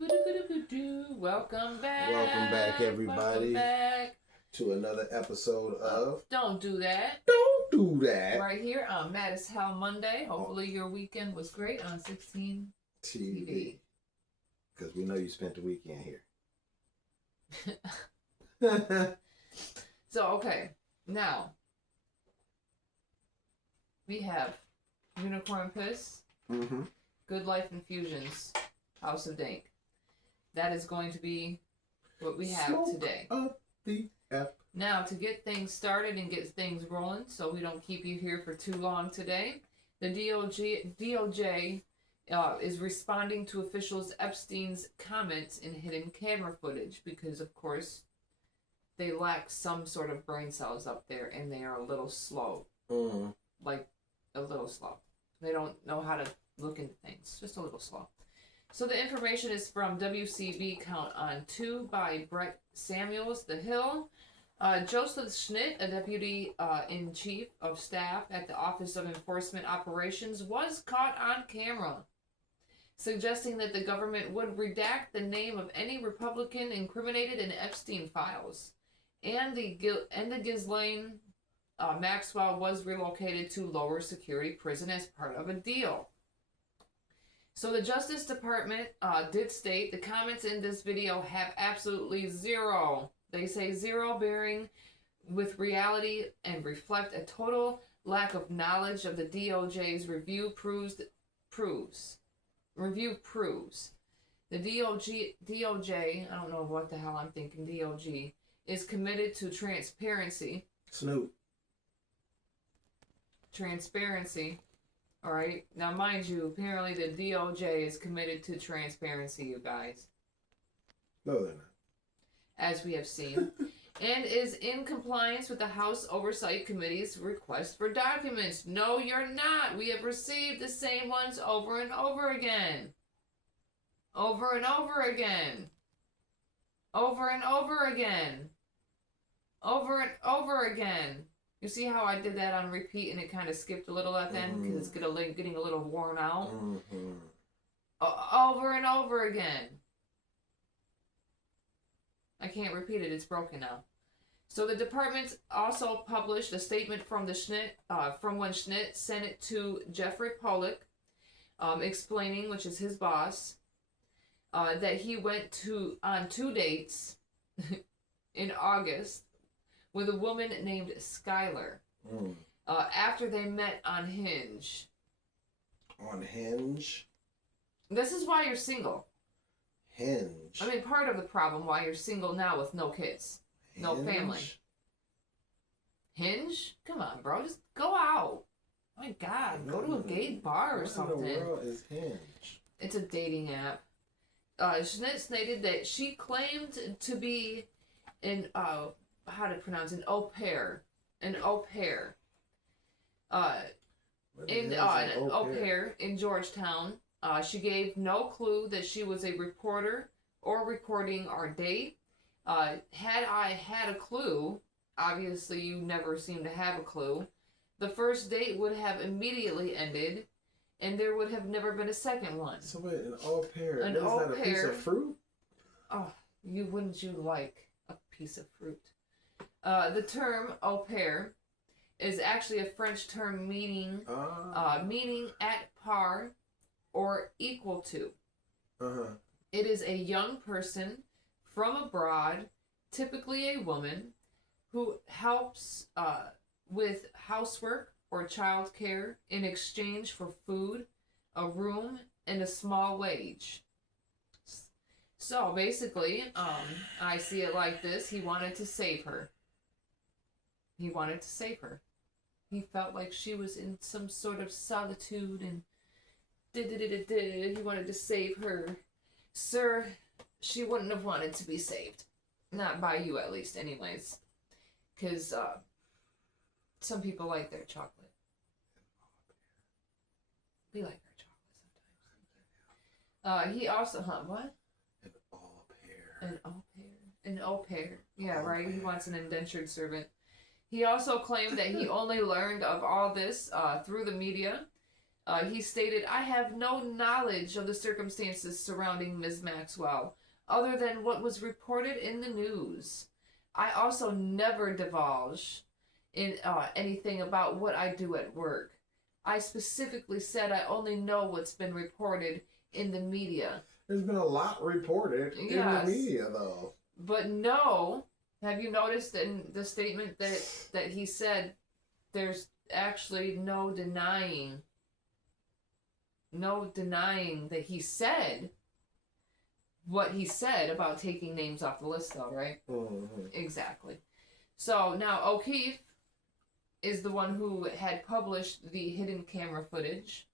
Welcome back. Welcome back, everybody, Welcome back to another episode of Don't Do That. Don't Do That. Right here on Mad as Hell Monday. Hopefully your weekend was great on 16 TV. Because we know you spent the weekend here. So, okay. Now, we have Unicorn Piss, Good Life Infusions, House of Dank. That is going to be what we have today. Now, to get things started and get things rolling, so we don't keep you here for too long today, the DOJ is responding to officials Epstein's comments in hidden camera footage because, of course, they lack some sort of brain cells up there and they are a little slow. Like, a little slow. They don't know how to look into things. Just a little slow. So the information is from WCB Count on 2 by Brett Samuels, The Hill. Joseph Schnitt, a deputy in chief of staff at the Office of Enforcement Operations, was caught on camera, suggesting that the government would redact the name of any Republican incriminated in Epstein files. And the Ghislaine Maxwell was relocated to lower security prison as part of a deal. So the Justice Department did state the comments in this video have absolutely zero, they say zero bearing with reality and reflect a total lack of knowledge of the DOJ's review proves. The DOJ, I don't know what the hell I'm thinking, DOJ, is committed to transparency. Transparency. All right. Now, mind you, apparently the DOJ is committed to transparency, you guys. No, they're not. As we have seen. And is in compliance with the House Oversight Committee's request for documents. No, you're not. We have received the same ones over and over again. Over and over again. Over and over again. Over and over again. You see how I did that on repeat and it kind of skipped a little at the end because it's getting a little worn out? Over and over again. I can't repeat it. It's broken now. So the department also published a statement from from when Schnitt sent it to Jeffrey Pollock, explaining, which is his boss, that he went on 2 dates in August with a woman named Skylar after they met on Hinge. On Hinge? This is why you're single. Hinge. I mean, part of the problem why you're single now with no kids, no family. Hinge? Come on, bro. Just go out. My God. Go to a gay bar or something. What in the world is Hinge? It's a dating app. Schnitt stated that she claimed to be an au pair. An au pair. An au pair in Georgetown. She gave no clue that she was a reporter or recording our date. Had I had a clue, obviously you never seem to have a clue, the first date would have immediately ended and there would have never been a second one. So wait, an au pair? An is au that a piece pair. of fruit? Oh, wouldn't you like a piece of fruit? The term au pair is actually a French term meaning at par or equal to. It is a young person from abroad, typically a woman, who helps with housework or childcare in exchange for food, a room, and a small wage. So basically, I see it like this. He wanted to save her. He felt like she was in some sort of solitude and he wanted to save her. Sir, she wouldn't have wanted to be saved. Not by you, at least, anyways. Because some people like their chocolate. We like our chocolate sometimes. He also, what? An au pair. An au pair. Yeah, right? He wants an indentured servant. He also claimed that he only learned of all this through the media. He stated, "I have no knowledge of the circumstances surrounding Ms. Maxwell, other than what was reported in the news. I also never divulge in anything about what I do at work. I specifically said I only know what's been reported in the media." There's been a lot reported in the media, though. But no, have you noticed in the statement that he said there's actually no denying that he said what he said about taking names off the list, though, right? Mm-hmm. Exactly. So now O'Keefe is the one who had published the hidden camera footage.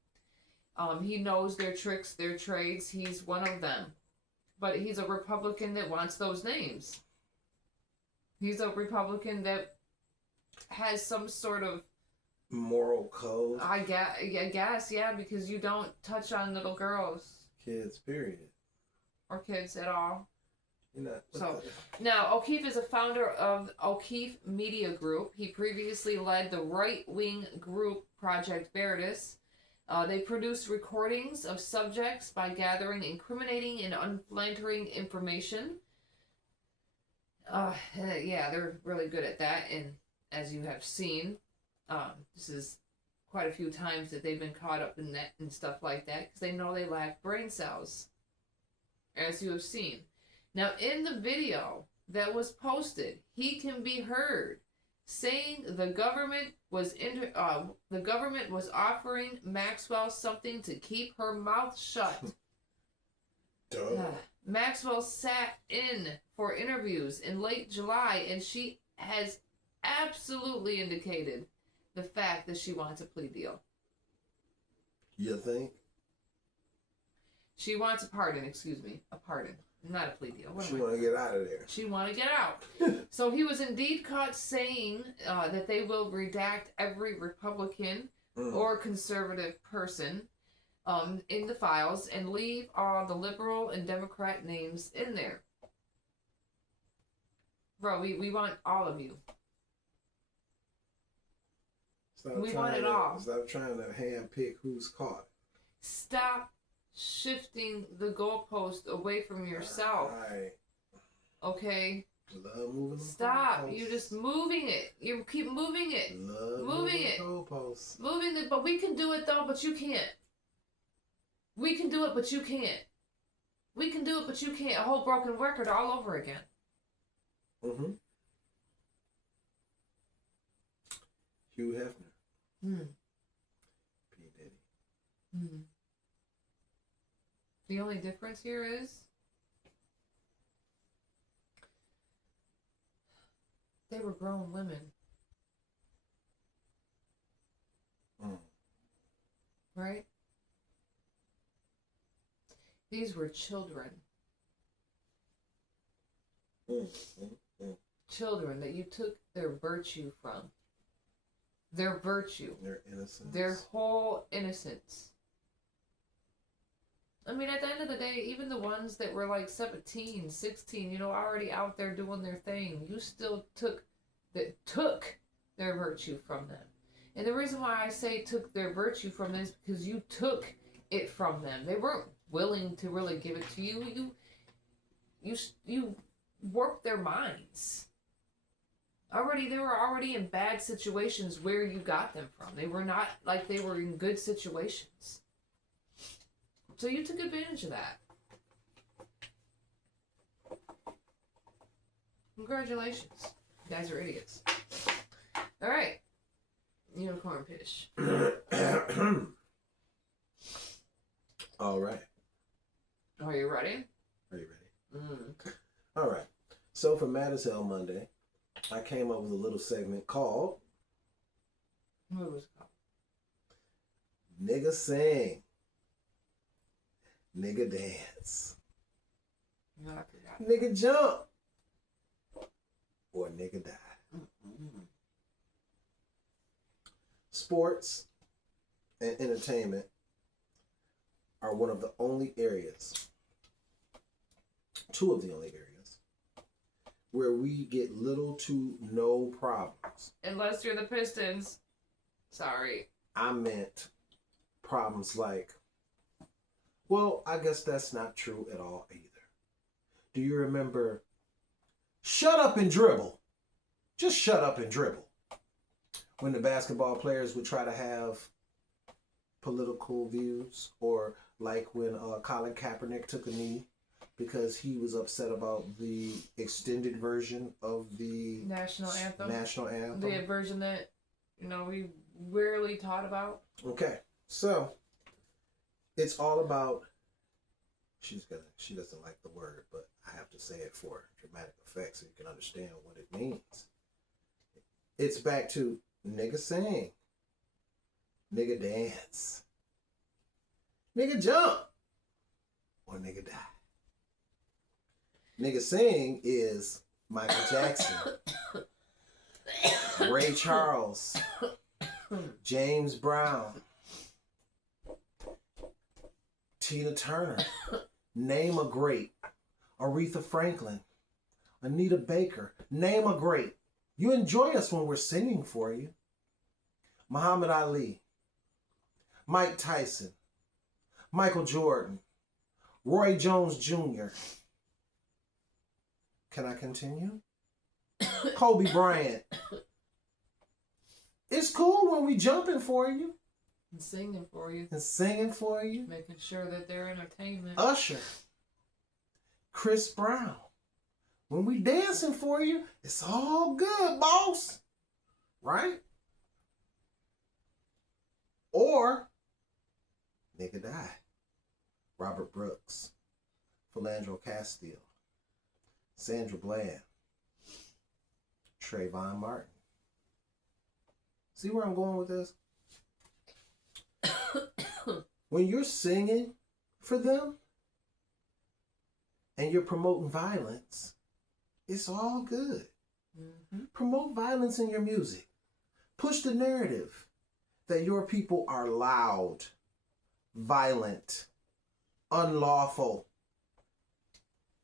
He knows their tricks, their trades. He's one of them. But he's a Republican that wants those names. He's a Republican that has some sort of moral code. I guess, yeah, because you don't touch on little girls. Kids, period. Or kids at all. So now O'Keefe is a founder of O'Keefe Media Group. He previously led the right-wing group Project Veritas. They produce recordings of subjects by gathering incriminating and unflattering information. Yeah, they're really good at that, and as you have seen, this is quite a few times that they've been caught up in that and stuff like that because they know they lack brain cells, as you have seen. Now, in the video that was posted, he can be heard saying the government was offering Maxwell something to keep her mouth shut. Maxwell sat in for interviews in late July, and she has absolutely indicated the fact that she wants a plea deal. You think? She wants a pardon, a pardon. Not a plea deal. She want to get out of there. She want to get out. So he was indeed caught saying that they will redact every Republican or conservative person in the files and leave all the liberal and Democrat names in there. Bro, we want all of you. We want it all. Stop trying to handpick who's caught. Stop shifting the goalpost away from yourself. Right. Okay? Love moving the Stop. goalposts. You're just moving it. You keep moving it. Love moving it. Goalposts. Moving it. But we can do it, though, but you can't. We can do it, but you can't. We can do it, but you can't. A whole broken record all over again. Mm-hmm. Hugh Hefner. P. Diddy. The only difference here is they were grown women. Right? These were children. Children that you took their virtue from. Their virtue. Their innocence. Their whole innocence. I mean, at the end of the day, even the ones that were like 17, 16, already out there doing their thing, you still took their virtue from them. And the reason why I say took their virtue from them is because you took it from them. They weren't willing to really give it to you. You warped their minds. They were already in bad situations where you got them from. They were not like they were in good situations. So you took advantage of that. Congratulations. You guys are idiots. Alright. Unicorn Pish. All right. Are you ready? Are you ready? All right. So for Mad as Hell Monday, I came up with a little segment called What was it called? Nigga Sing. Nigga Dance. No, I forgot. Nigga Jump. Or nigga die. Sports and entertainment are one of the only areas, two of the only areas, where we get little to no problems. Unless you're the Pistons. Sorry. I meant problems like, well, I guess that's not true at all either. Do you remember, shut up and dribble? Just shut up and dribble. When the basketball players would try to have political views, or like when Colin Kaepernick took a knee because he was upset about the extended version of the national anthem. The version that, we rarely taught about. Okay, so it's all about. She doesn't like the word, but I have to say it for dramatic effect so you can understand what it means. It's back to nigga sing, nigga dance, nigga jump, or nigga die. Nigga sing is Michael Jackson, Ray Charles, James Brown, Tina Turner, name a great, Aretha Franklin, Anita Baker, name a great. You enjoy us when we're singing for you. Muhammad Ali, Mike Tyson, Michael Jordan, Roy Jones Jr. Can I continue? Kobe Bryant. It's cool when we jumping for you. And singing for you. Making sure that they're entertainment. Usher. Chris Brown. When we dancing for you, it's all good, boss. Right? Or, nigga die. Robert Brooks. Philandro Castile. Sandra Bland. Trayvon Martin. See where I'm going with this? When you're singing for them and you're promoting violence, it's all good. Mm-hmm. Promote violence in your music. Push the narrative that your people are loud, violent, unlawful,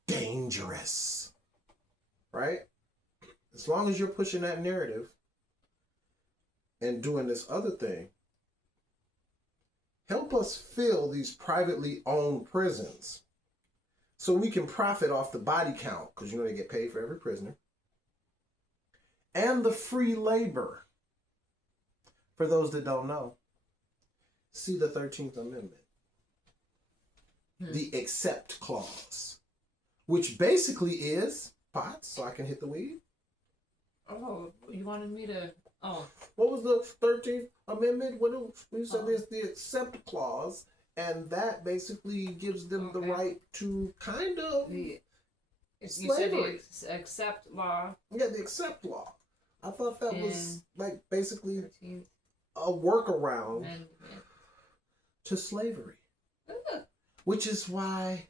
dangerous. Right? As long as you're pushing that narrative and doing this other thing, help us fill these privately owned prisons so we can profit off the body count, because they get paid for every prisoner, and the free labor. For those that don't know, see the 13th Amendment. The accept clause, which basically is pots, so I can hit the weed. Oh, you wanted me to... Oh. What was the 13th Amendment? We said there's the accept clause, and that basically gives them the right to kind of slavery. You said the accept law. Yeah, the accept law. I thought that was like basically a workaround to slavery. Which is why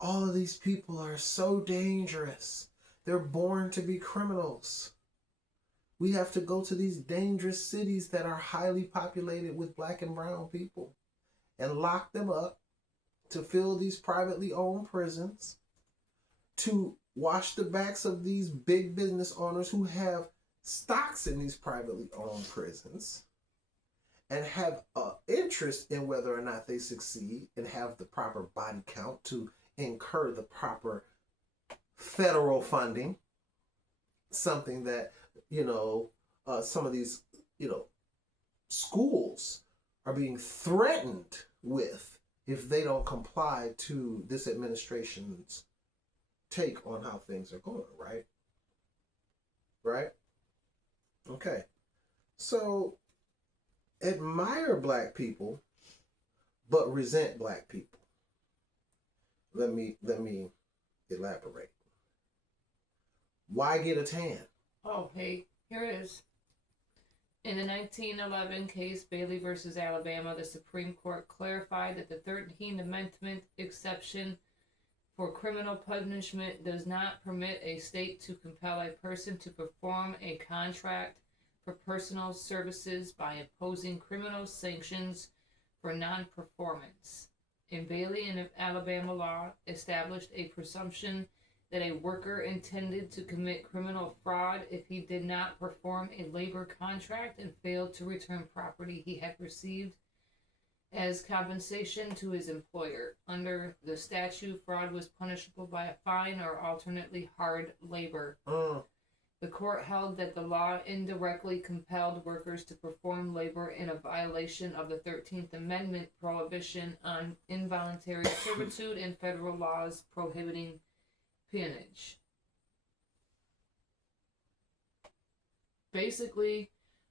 all of these people are so dangerous. They're born to be criminals. We have to go to these dangerous cities that are highly populated with black and brown people and lock them up to fill these privately owned prisons, to wash the backs of these big business owners who have stocks in these privately owned prisons and have an interest in whether or not they succeed and have the proper body count to incur the proper federal funding, something that some of these, schools are being threatened with if they don't comply to this administration's take on how things are going, right? Right? Okay. So, admire black people, but resent black people. Let me elaborate. Why get a tan? Oh, hey, here it is. In the 1911 case, Bailey versus Alabama, the Supreme Court clarified that the 13th Amendment exception for criminal punishment does not permit a state to compel a person to perform a contract for personal services by imposing criminal sanctions for non-performance. In Bailey, and Alabama law established a presumption that a worker intended to commit criminal fraud if he did not perform a labor contract and failed to return property he had received as compensation to his employer. Under the statute, fraud was punishable by a fine or alternately hard labor. The court held that the law indirectly compelled workers to perform labor in a violation of the 13th Amendment prohibition on involuntary servitude and federal laws prohibiting peonage. Basically,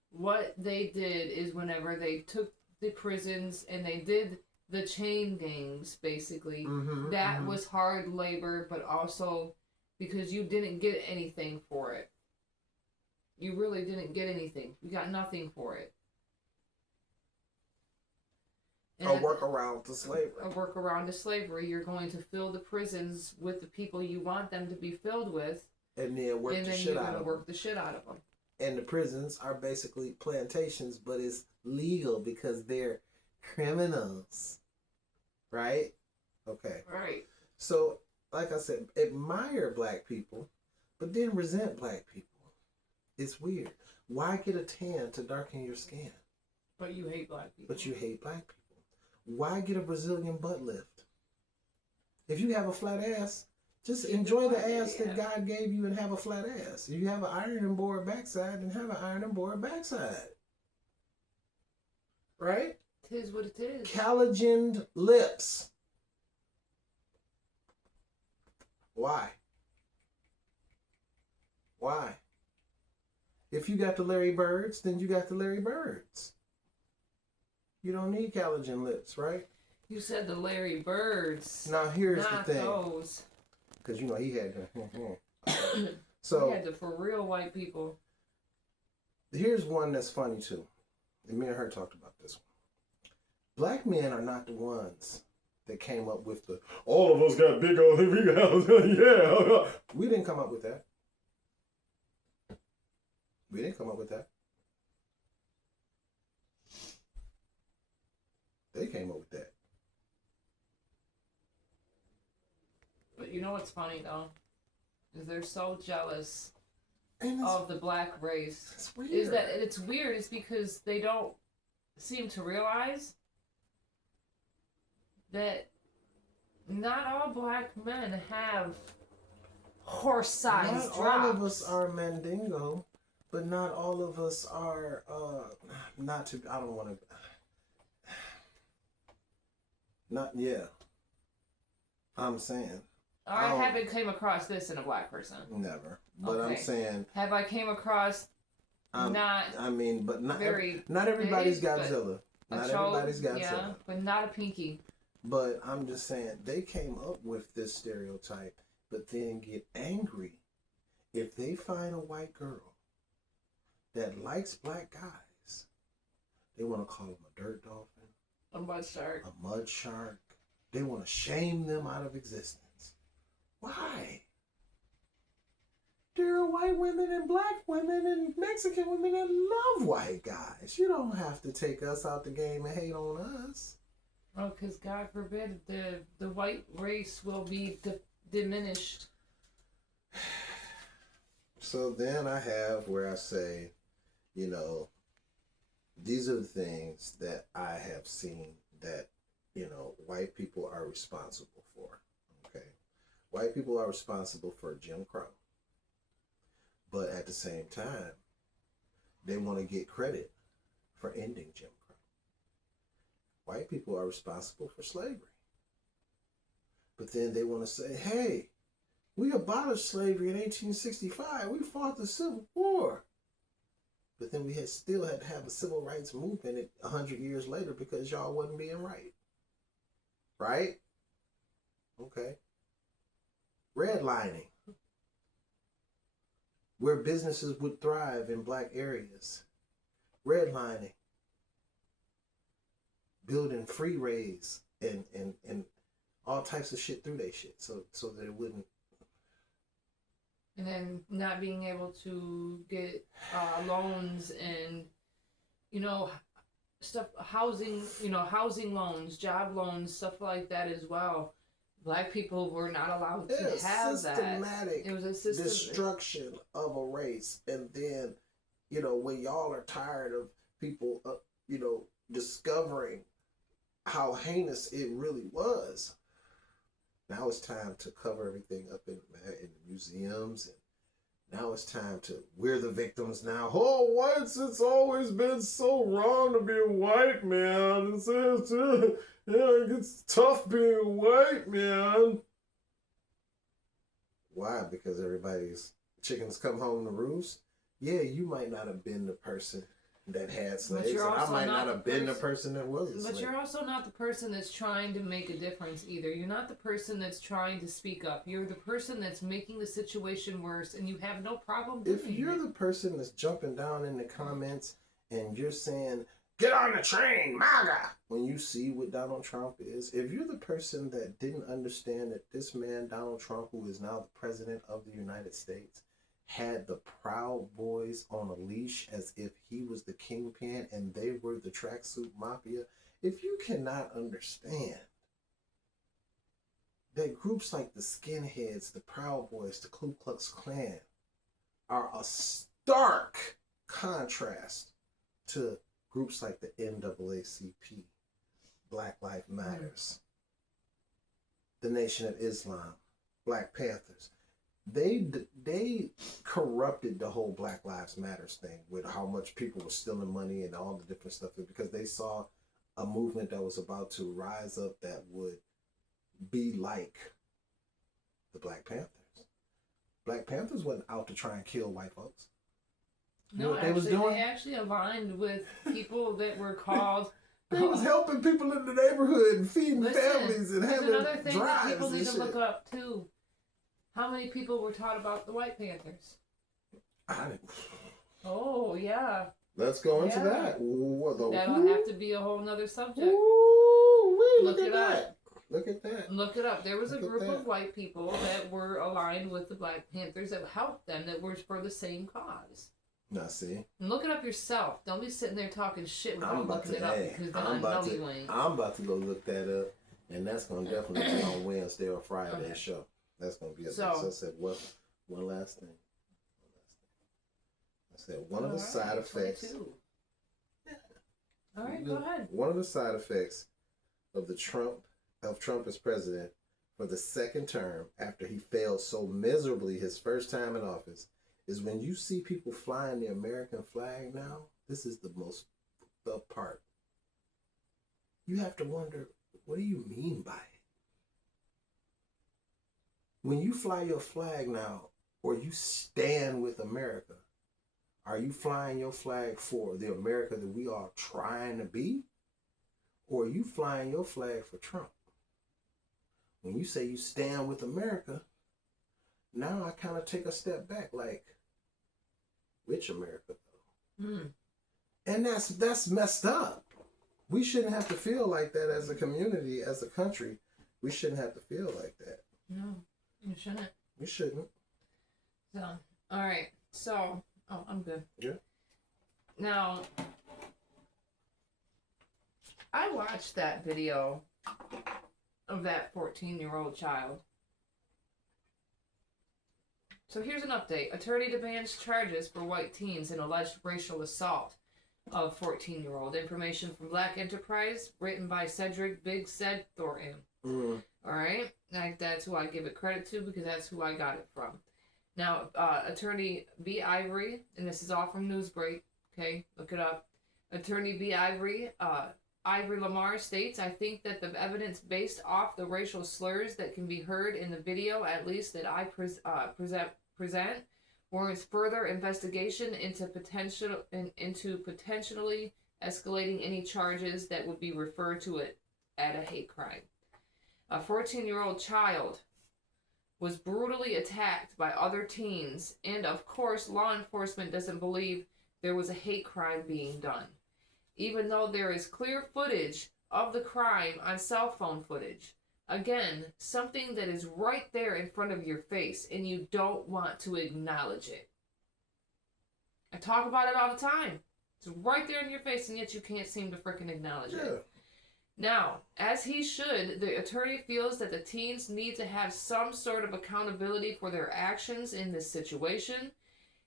what they did is whenever they took the prisons and they did the chain gangs, basically, that was hard labor, but also because you didn't get anything for it. You really didn't get anything. You got nothing for it. And a workaround to slavery. A workaround to slavery. You're going to fill the prisons with the people you want them to be filled with. And then work the shit out of them. Work the shit out of them. And the prisons are basically plantations, but it's legal because they're criminals. Right? Okay. Right. So, like I said, admire black people, but then resent black people. It's weird. Why get a tan to darken your skin? But you hate black people. But you hate black people. Why get a Brazilian butt lift? If you have a flat ass, just enjoy the ass that God gave you and have a flat ass. If you have an iron board backside, then have an iron board backside. Right? Tis what it is. Collagened lips. Why? Why? If you got the Larry Birds, then you got the Larry Birds. You don't need collagen lips, right? You said the Larry Birds. Now here's not the thing. Those. Because you know he had the so he had the for real white people. Here's one that's funny too. And me and her talked about this one. Black men are not the ones that came up with the all of us got big old yeah. We didn't come up with that. We didn't come up with that. They came up with that. But you know what's funny though? Is they're so jealous And of the black race. It's weird. Is that it's weird is because they don't seem to realize that not all black men have horse-sized drops. Not all of us are Mandingo, but not all of us are I don't want to not yeah. I'm saying I haven't came across this in a black person. Never. But Okay. I'm saying Have I came across not I mean, but not very not everybody's big, Godzilla. Not everybody's Godzilla. Yeah, but not a pinky. But I'm just saying they came up with this stereotype, but then get angry if they find a white girl that likes black guys. They want to call them a dirt dolphin, A mud shark. a mud shark. They want to shame them out of existence. Why? There are white women and black women and Mexican women that love white guys. You don't have to take us out the game and hate on us. Oh, because God forbid the white race will be diminished. So then I have where I say, you know, these are the things that I have seen that, you know, white people are responsible for. Okay. White people are responsible for Jim Crow. But at the same time, they want to get credit for ending Jim Crow. White people are responsible for slavery. But then they want to say, hey, we abolished slavery in 1865. We fought the Civil War. But then we still had to have a civil rights movement 100 years later because y'all wasn't being right. Right? Okay. Redlining. Where businesses would thrive in black areas. Redlining. Building freeways and all types of shit through their shit so that it wouldn't. And then not being able to get loans and, you know, stuff, housing loans, job loans, stuff like that as well. Black people were not allowed to have that. It was a systematic destruction of a race. And then, you know, when y'all are tired of people, you know, discovering how heinous it really was. Now it's time to cover everything up in the museums, and now it's time to, we're the victims now. Oh, whites, it's always been so wrong to be a white man. It's tough being white, man. Why? Because everybody's chickens come home to roost? Yeah, you might not have been the person that had slaves, and I might not have been the person that wasn't. But you're also not the person that's trying to make a difference either. You're not the person that's trying to speak up. You're the person that's making the situation worse, and you have no problem doing it. If you're the person that's jumping down in the comments and you're saying, get on the train, MAGA, when you see what Donald Trump is, if you're the person that didn't understand that this man, Donald Trump, who is now the president of the United States, had the Proud Boys on a leash as if he was the kingpin and they were the tracksuit mafia, if you cannot understand that groups like the Skinheads, the Proud Boys, the Ku Klux Klan are a stark contrast to groups like the NAACP, Black Lives Matters, the Nation of Islam, Black Panthers. They corrupted the whole Black Lives Matters thing with how much people were stealing money and all the different stuff, because they saw a movement that was about to rise up that would be like the Black Panthers. Black Panthers wasn't out to try and kill white folks. No, what actually, they was doing? They actually aligned with people that were called. They was helping people in the neighborhood and feeding families and having another thing drives that people need to shit. look up too. How many people were taught about the White Panthers? Oh, yeah. Let's go into that. That'll have to be a whole nother subject. Look at that. Look at that. Look it up. There was a group of white people that were aligned with the Black Panthers that helped them, that were for the same cause. Now see. And look it up yourself. Don't be sitting there talking shit without looking it up, because then I know you ain't. I'm about to go look that up, and that's going to definitely be on Wednesday or Friday show. That's going to be a so I said, one last thing. I said, one of the side effects. All right, go ahead. One of the side effects of Trump as president for the second term, after he failed so miserably his first time in office, is when you see people flying the American flag now. This is the most fucked up part. You have to wonder, what do you mean by it? When you fly your flag now, or you stand with America, are you flying your flag for the America that we are trying to be? Or are you flying your flag for Trump? When you say you stand with America, now I kind of take a step back, like, which America though? And that's messed up. We shouldn't have to feel like that as a community, as a country. We shouldn't have to feel like that. No, you shouldn't. We shouldn't. So, all right. So, I'm good. Yeah. Now, I watched that video of that 14-year-old child. So here's an update. Attorney demands charges for white teens in alleged racial assault of 14-year-old. Information from Black Enterprise, written by Cedric Big Said Thornton. All right? That's who I give it credit to, because that's who I got it from. Now, Attorney B. Ivory, and this is all from Newsbreak, okay? Look it up. Attorney B. Ivory, Ivory Lamar states, I think that the evidence based off the racial slurs that can be heard in the video, at least that I present, warrants further investigation into potentially escalating any charges that would be referred to it at a hate crime. A 14-year-old child was brutally attacked by other teens, and of course, law enforcement doesn't believe there was a hate crime being done, even though there is clear footage of the crime on cell phone footage. Again, something that is right there in front of your face, and you don't want to acknowledge it. I talk about it all the time. It's right there in your face, and yet you can't seem to freaking acknowledge it. Now, as he should, the attorney feels that the teens need to have some sort of accountability for their actions in this situation.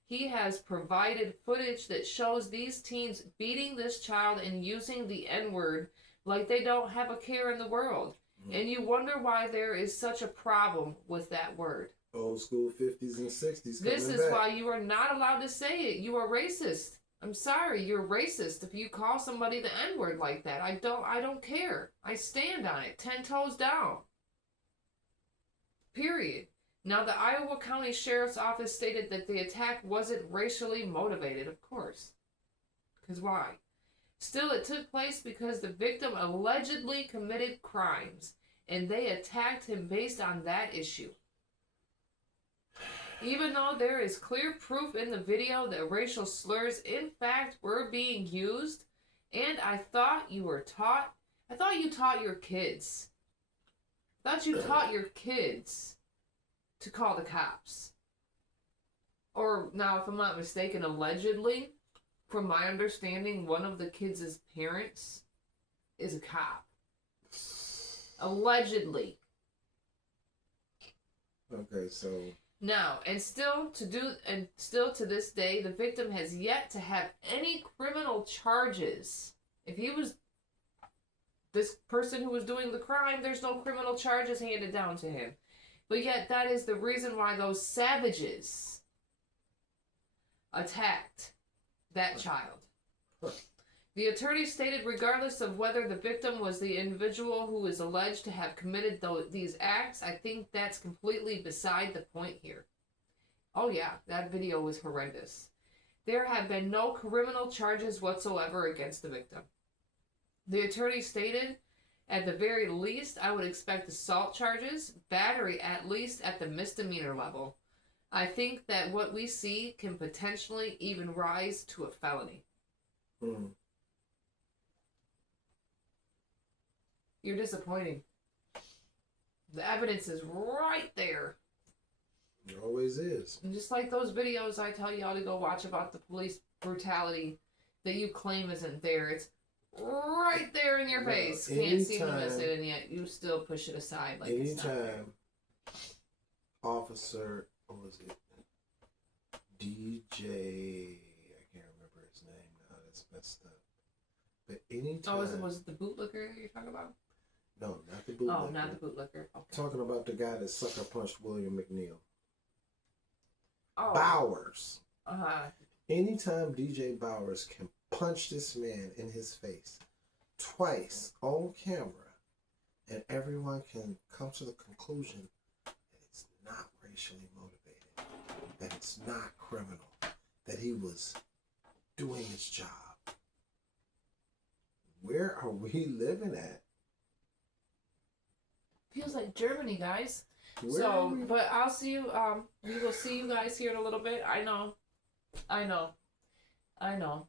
He has provided footage that shows these teens beating this child and using the N-word Like they don't have a care in the world. And you wonder why there is such a problem with that word. Old school 50s and 60s. This is why you are not allowed to say it. You are racist. I'm sorry, you're racist if you call somebody the N-word like that. I don't care. I stand on it. 10 toes down. Period. Now, the Iowa County Sheriff's Office stated that the attack wasn't racially motivated, of course. Because why? Still, it took place because the victim allegedly committed crimes, and they attacked him based on that issue. Even though there is clear proof in the video that racial slurs in fact were being used, and I thought you taught your kids. I thought you taught your kids to call the cops. Or now, if I'm not mistaken, allegedly, from my understanding, one of the kids' parents is a cop. Allegedly. Okay, so now, and still to this day, the victim has yet to have any criminal charges. If he was this person who was doing the crime, there's no criminal charges handed down to him. But yet, that is the reason why those savages attacked that child. The attorney stated regardless of whether the victim was the individual who is alleged to have committed these acts, I think that's completely beside the point here. Oh yeah, that video was horrendous. There have been no criminal charges whatsoever against the victim. The attorney stated, at the very least, I would expect assault charges, battery at least at the misdemeanor level. I think that what we see can potentially even rise to a felony. Mm. You're disappointing. The evidence is right there. It always is. And just like those videos I tell y'all to go watch about the police brutality that you claim isn't there, it's right there in your face. Can't seem to miss it, and yet you still push it aside like it's not there. Anytime officer, what was it? DJ, I can't remember his name now. That's messed up. But anytime. Oh, was it the bootlicker you're talking about? No, not the bootlicker. Oh, not the bootlicker. Okay. Talking about the guy that sucker punched William McNeil. Oh. Bowers. Uh-huh. Anytime DJ Bowers can punch this man in his face twice on camera, and everyone can come to the conclusion that it's not racially motivated, that it's not criminal, that he was doing his job. Where are we living at? Feels like Germany, guys. But I'll see you, we will see you guys here in a little bit. I know.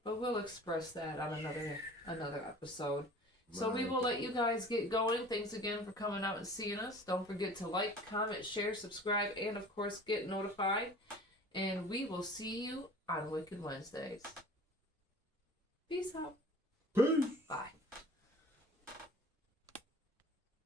But we'll express that on another episode. So we will let you guys get going. Thanks again for coming out and seeing us. Don't forget to like, comment, share, subscribe, and of course get notified. And we will see you on Wicked Wednesdays. Peace out. Peace. Bye.